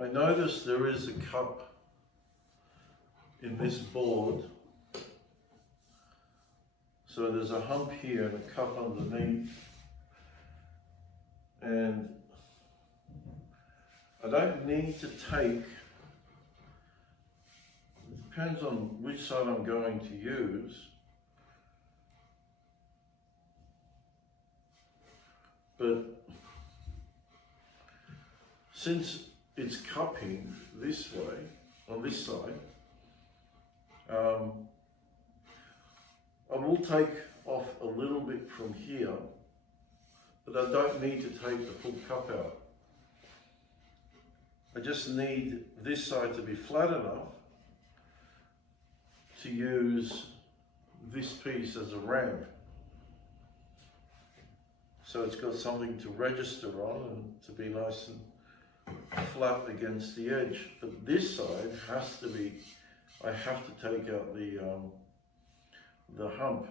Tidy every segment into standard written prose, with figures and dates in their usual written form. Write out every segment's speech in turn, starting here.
I noticed there is a cup in this board. So there's a hump here and a cup underneath. And I don't need to take, it depends on which side I'm going to use. But since it's cupping this way, on this side, I will take off a little bit from here, but I don't need to take the full cup out. I just need this side to be flat enough to use this piece as a ramp. So it's got something to register on and to be nice and flat against the edge. But this side has to be, I have to take out the hump.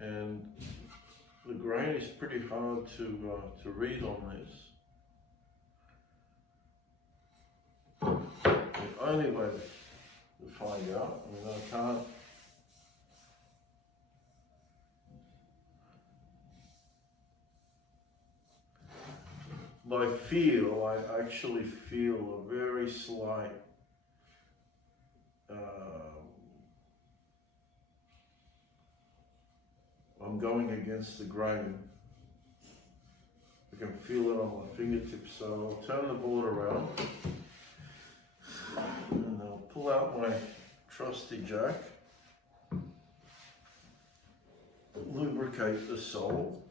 And the grain is pretty hard to read on this. The only way to find out, I mean, I can't. By feel, I actually feel a very slight I'm going against the grain. I can feel it on my fingertips, so I'll turn the board around and I'll pull out my trusty jack, lubricate the sole.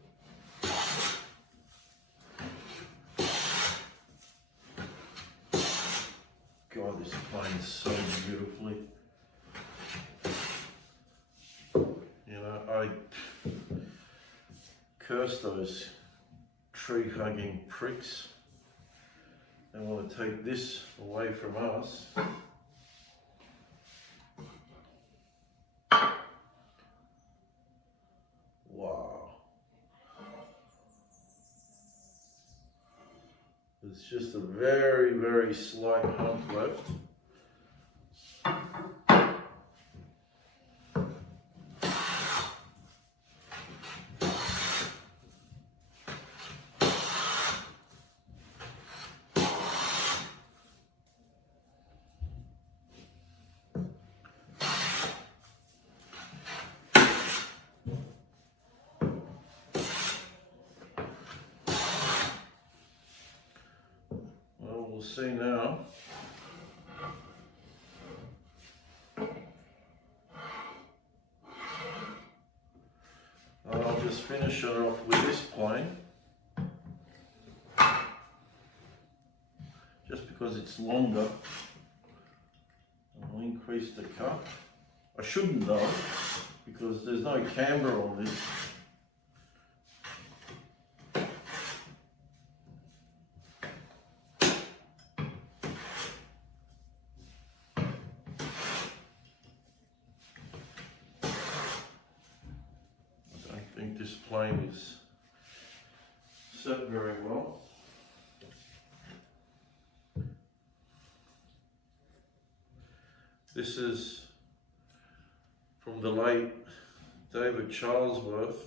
God, this planes so beautifully. You know, I curse those tree-hugging pricks. They want to take this away from us. Wow. There's just a very, very slight hump left. We'll see now. I'll just finish it off with this plane, just because it's longer. I'll increase the cut. I shouldn't though, because there's no camber on this. I think this plane is set very well. This is from the late David Charlesworth.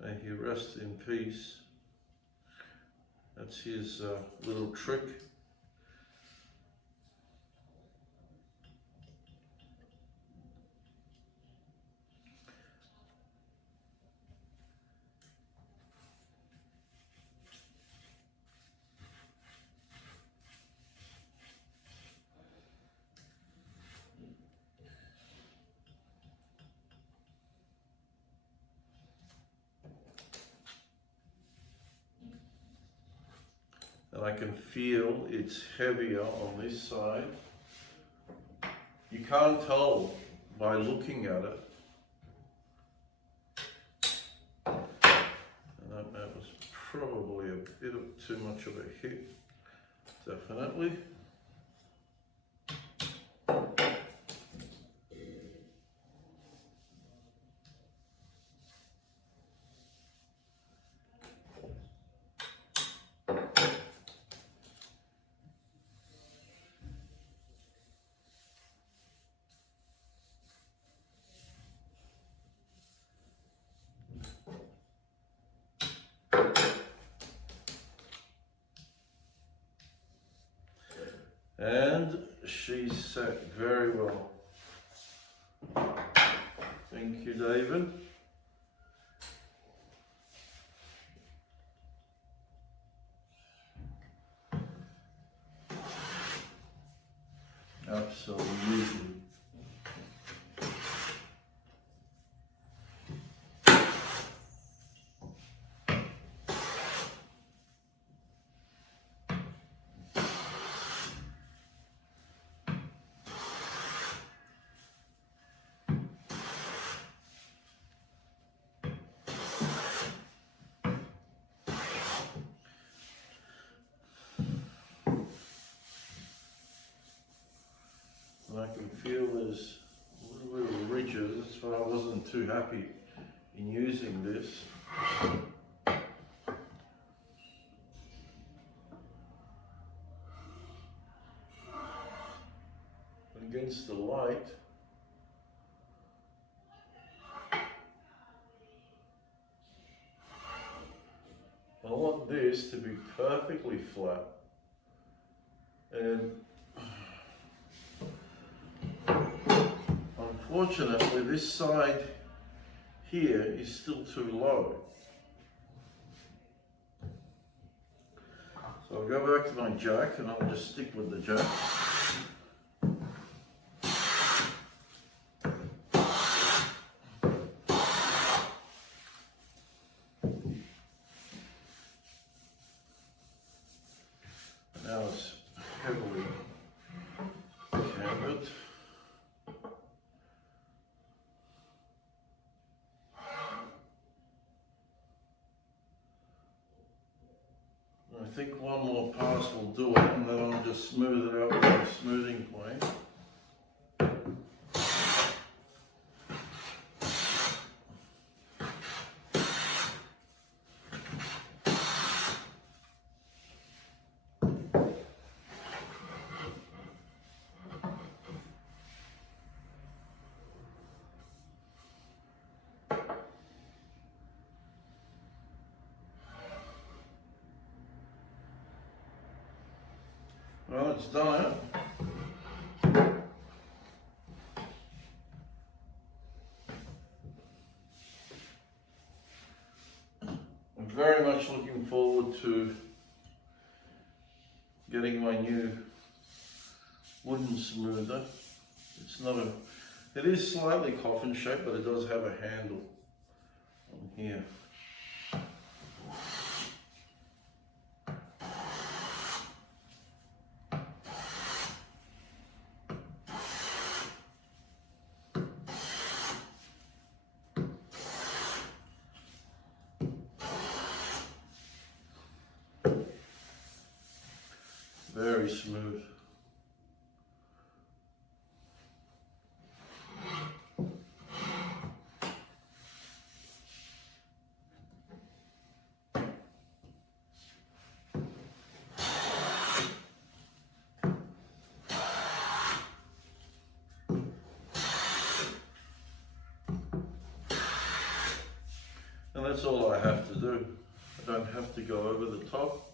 May he rest in peace. That's his little trick. And I can feel it's heavier on this side. You can't tell by looking at it. And that was probably a bit of too much of a hit, definitely. And she's set very well. Thank you, David. Absolutely. And I can feel there's a little bit of ridges. That's why I wasn't too happy in using this. Against the light, I want this to be perfectly flat. And unfortunately, this side here is still too low. So I'll go back to my jack and I'll just stick with the jack. Now it's heavily cambered. I think one more pass will do it, and then I'll just smooth it out with a smoothing plane. Well, it's done. I'm very much looking forward to getting my new wooden smoother. It's not a, it is slightly coffin shaped, but it does have a handle on here. Very smooth. And that's all I have to do. I don't have to go over the top.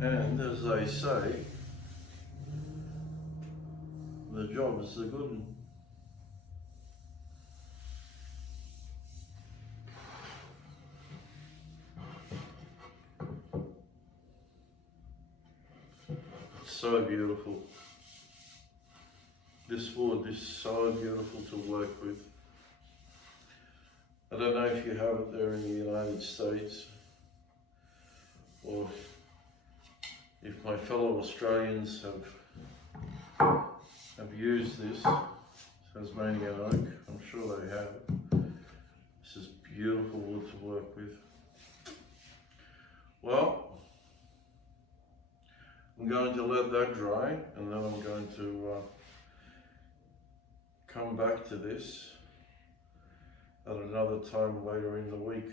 And as they say, the job is the good one. It's so beautiful. This wood is so beautiful to work with. I don't know if you have it there in the United States, or if my fellow Australians have used this Tasmanian oak. I'm sure they have. This is beautiful wood to work with. Well, I'm going to let that dry, and then I'm going to come back to this at another time later in the week.